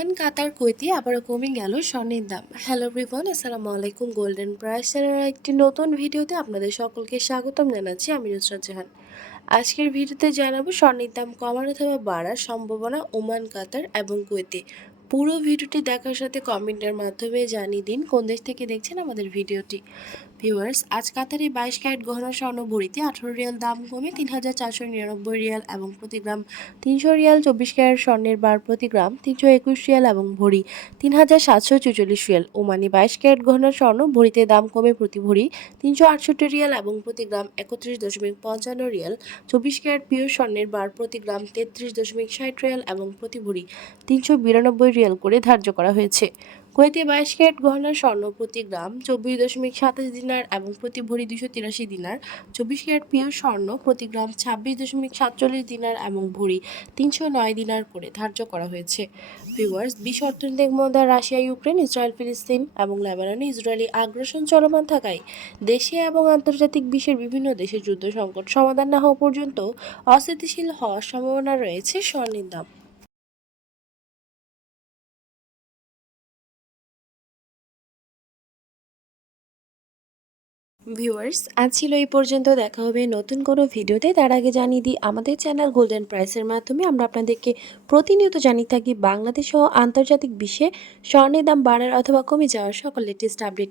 Oman কাতার, কুয়েতে আবার কমে গেল স্বর্ণের দাম হ্যালো রিভন আসসালামু আলাইকুম গোল্ডেন প্রাইস চ্যানেলের একটি নতুন ভিডিওতে আপনাদের সকলকে স্বাগতম জানাচ্ছি, আমি নুসরাত জাহান। আজকের ভিডিওতে জানাব স্বর্ণের দাম কমার অথবা বাড়ার সম্ভাবনা ওমান, কাতার এবং কুয়েতে। পুরো ভিডিওটি দেখার সাথে কমেন্টের মাধ্যমে জানিয়ে দিন কোন দেশ থেকে দেখছেন আমাদের ভিডিওটি। ভিউয়ার্স, আজ কাতারে বাইশ ক্যারেট গহনা স্বর্ণ ভরিতে আঠারো রিয়াল, দাম কমে তিন হাজার চারশো নিরানব্বই রিয়াল এবং প্রতি গ্রাম তিনশো রিয়াল, চব্বিশ ক্যারেট স্বর্ণের বার প্রতি গ্রাম তিনশো একুশ রিয়াল এবং ভরি তিন হাজার সাতশো চুচল্লিশ রিয়াল। ওমানি বাইশ ক্যারেট গহনা স্বর্ণ ভরিতে দাম কমে প্রতি ভরি তিনশো আটষট্টি রিয়াল এবং প্রতি গ্রাম একত্রিশ দশমিক পঞ্চান্ন রিয়াল, চব্বিশ ক্যারেট পিওর স্বর্ণের বার প্রতি গ্রাম তেত্রিশ দশমিক ষাট রিয়াল এবং প্রতি ভরি তিনশো বিরানব্বই রিয়াল করে ধার্য করা হয়েছে। কুয়েতে বাইশ ক্যারেট গহনার স্বর্ণ প্রতি গ্রাম চব্বিশ দশমিক সাতাশ দিনার এবং প্রতি ভরি দুশো তিরাশি দিনার চব্বিশ ক্যারেট পিওর স্বর্ণ প্রতি গ্রাম ছাব্বিশ দশমিক সাতচল্লিশ দিনার এবং ভরি তিনশো নয় দিনার করে ধার্য করা হয়েছে। ভিউয়ার্স, বিশ্ব অর্থনৈতিক মন্দা রাশিয়া, ইউক্রেন, ইসরায়েল, ফিলিস্তিন এবং লেবাননে, ইসরায়েলি আগ্রাসন চলমান থাকায় দেশে এবং আন্তর্জাতিক বিশ্বের বিভিন্ন দেশে যুদ্ধ সংকট সমাধান না হওয়া পর্যন্ত অস্থিতিশীল হওয়ার সম্ভাবনা রয়েছে স্বর্ণের দাম। ভিউয়ার্স, আজ ছিল এই পর্যন্ত। দেখা হবে নতুন কোনো ভিডিওতে। তার আগে জানিয়ে দিই, আমাদের চ্যানেল গোল্ডেন প্রাইসের মাধ্যমে আমরা আপনাদেরকে প্রতিনিয়ত জানিয়ে থাকি বাংলাদেশ সহ আন্তর্জাতিক বিশ্বে স্বর্ণের দাম বাড়ার অথবা কমে যাওয়ার সকল লেটেস্ট আপডেট